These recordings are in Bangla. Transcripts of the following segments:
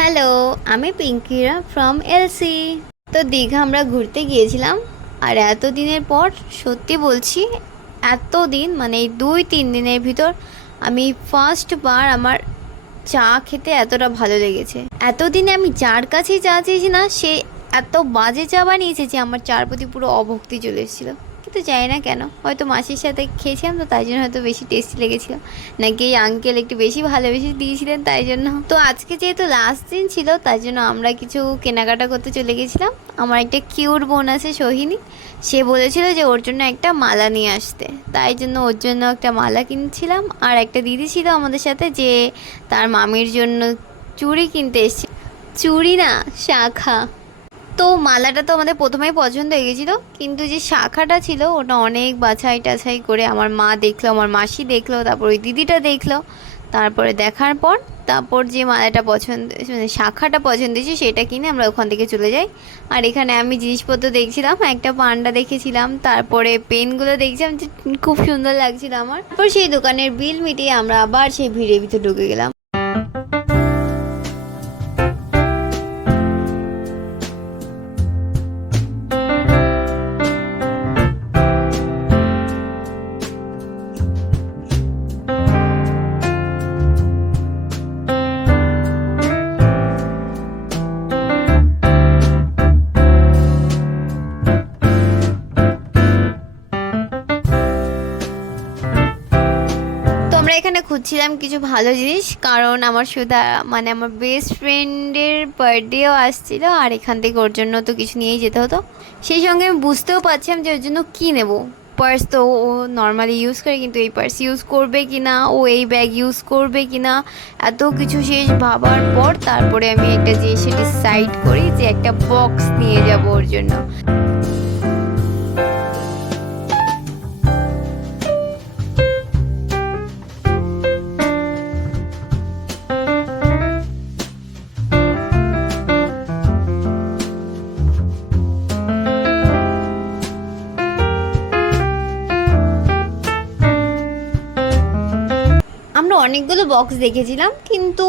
হ্যালো, আমি পিঙ্কিরা ফ্রম এলসি। তো দীঘা আমরা ঘুরতে গিয়েছিলাম। আর এতদিনের পর সত্যি বলছি, এতদিন মানে এই 2-3 দিনের ভিতর আমি ফার্স্টবার আমার চা খেতে এতটা ভালো লেগেছে। এতদিনে আমি যার কাছেই চা চেয়েছি না, সে এত বাজে চা বানিয়েছে যে আমার চার প্রতি পুরো অভক্তি চলে এসেছিলো। কিন্তু জানি না কেন, হয়তো মাসির সাথে খেয়েছিলাম তো তাই জন্য হয়তো বেশি টেস্টি লেগেছিল, নাকি এই আঙ্কেল একটু বেশি ভালোবেসে দিয়েছিলেন তাই জন্য। তো আজকে যেহেতু লাস্ট দিন ছিল তাই জন্য আমরা কিছু কেনাকাটা করতে চলে গেছিলাম। আমার একটা কিউট বোন আছে সোহিনী, সে বলেছিল যে ওর জন্য একটা মালা নিয়ে আসতে, তাই জন্য ওর জন্য একটা মালা কিনছিলাম। আর একটা দিদি ছিল আমাদের সাথে যে তার মামির জন্য চুড়ি কিনতে এসেছে। চুড়ি না, শাখা। তো মালাটা তো আমাদের প্রথমেই পছন্দ হয়ে গেছিলো, কিন্তু যে শাখাটা ছিল ওটা অনেক বাছাই টাছাই করে আমার মা দেখলো, আমার মাসি দেখলো, তারপর ওই দিদিটা দেখলো। তারপরে দেখার পর তারপর যে মালাটা পছন্দ মানে শাখাটা পছন্দ হয়েছে সেটা কিনে আমরা ওখান থেকে চলে যাই। আর এখানে আমি জিনিসপত্র দেখছিলাম, একটা পান্ডা দেখেছিলাম, তারপরে পেনগুলো দেখছিলাম যে খুব সুন্দর লাগছিল আমার। তারপর সেই দোকানের বিল মিটিয়ে আমরা আবার সেই ভিড়ের ভিতর ঢুকে গেলাম। আমরা এখানে খুঁজছিলাম কিছু ভালো জিনিস, কারণ আমার সুধা মানে আমার বেস্ট ফ্রেন্ডের বার্থডেও আসছিল, আর এখান থেকে ওর জন্য তো কিছু নিয়েই যেতে হতো। সেই সঙ্গে আমি বুঝতেও পারছিলাম যে ওর জন্য কী নেব। পার্স তো ও নর্মালি ইউজ করে, কিন্তু এই পার্স ইউজ করবে কি না, ও এই ব্যাগ ইউজ করবে কি না, এত কিছু শেষ ভাবার পর তারপরে আমি একটা জিনিসে ডিসাইড করি যে একটা বক্স নিয়ে যাব ওর জন্য। আমরা অনেকগুলো বক্স দেখেছিলাম, কিন্তু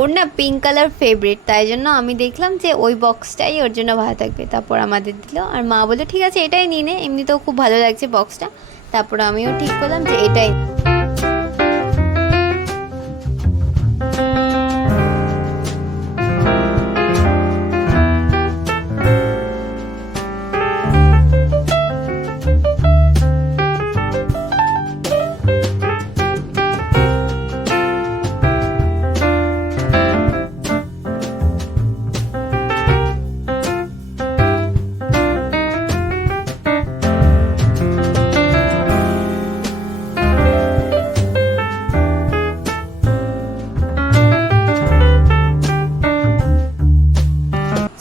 ওর না পিঙ্ক কালার ফেভারিট, তাই জন্য আমি দেখলাম যে ওই বক্সটাই ওর জন্য ভালো থাকবে। তারপর আমাদের দিল, আর মা বললো ঠিক আছে এটাই নিয়ে নে, এমনিতেও খুব ভালো লাগছে বক্সটা। তারপর আমিও ঠিক করলাম যে এটাই।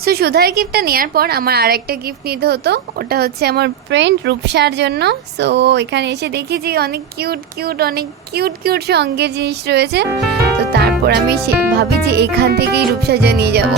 সো সুধার গিফটটা নেওয়ার পর আমার আরেকটা গিফট নিতে হতো, ওটা হচ্ছে আমার ফ্রেন্ড রূপসার জন্য। সো এখানে এসে দেখি যে অনেক কিউট কিউট সঙ্গের জিনিস রয়েছে। তো তারপর আমি ভাবি যে এখান থেকেই রূপসার জন্য নিয়ে যাবো।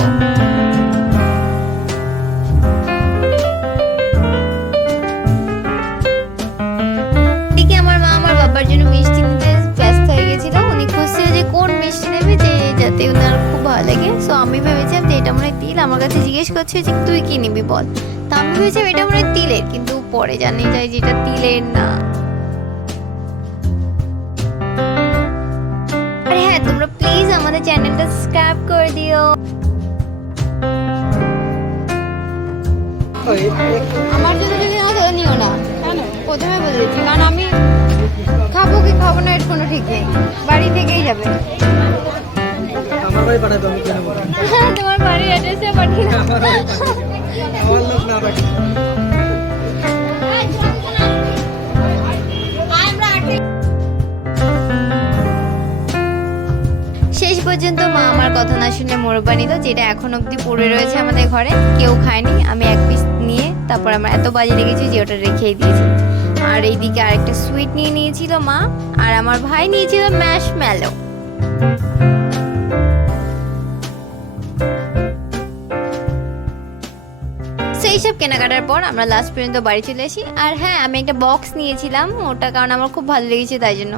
এদিকে আমার মা আমার বাবার জন্য মিষ্টি নিতে ব্যস্ত হয়ে গেছিল, উনি খুঁজছিল যে কোন মিষ্টি নেবে যে যাতে ওনার খুব ভালো লাগে। সো আমি ভেবেছিলাম যে এটা মনে হয় তিল, আমার কাছে জিজ্ঞেস করছে যে তুই কি নিবি বল। তা আমি ভেবেছিলাম এটা মনে হয় তিলের, কিন্তু পরে জানি যায় যে এটা তিলের না। আর হ্যাঁ, তোমরা প্লিজ আমাদের চ্যানেলটা সাবস্ক্রাইব করে দিও। আমার জন্য যদি না তো নিও না, কেন প্রথমে বলেছি, কারণ আমি খাবো কি খাবো না এর কোনো ঠিক নেই, বাড়ি থেকেই যাবে। আমার বাড়ি পাঠাবে, আমি কেন বলবো? তোমার বাড়ির অ্যাড্রেসে পাঠিয়ে দাও। আমার লোক না পাঠিয়ে। শেষ পর্যন্ত মা আমার কথা না শুনে মোরব্বা নিল, যেটা এখন অবধি পড়ে রয়েছে আমাদের ঘরে, কেউ খায়নি। আমি এক পিস নিয়ে তারপর আমার এত বাজে লেগেছে যে ওটা রেখেই দিয়েছি। আর এইদিকে আরেকটা সুইট নিয়ে নিয়েছিল মা, আর আমার ভাই নিয়েছিল ম্যাশমেলো। এইসব কেনাকাটার পর আমরা লাস্ট পর্যন্ত বাড়ি চলে আসি। আর হ্যাঁ, আমি একটা বক্স নিয়েছিলাম ওটা, কারণ আমার খুব ভালো লেগেছে তাই জন্য।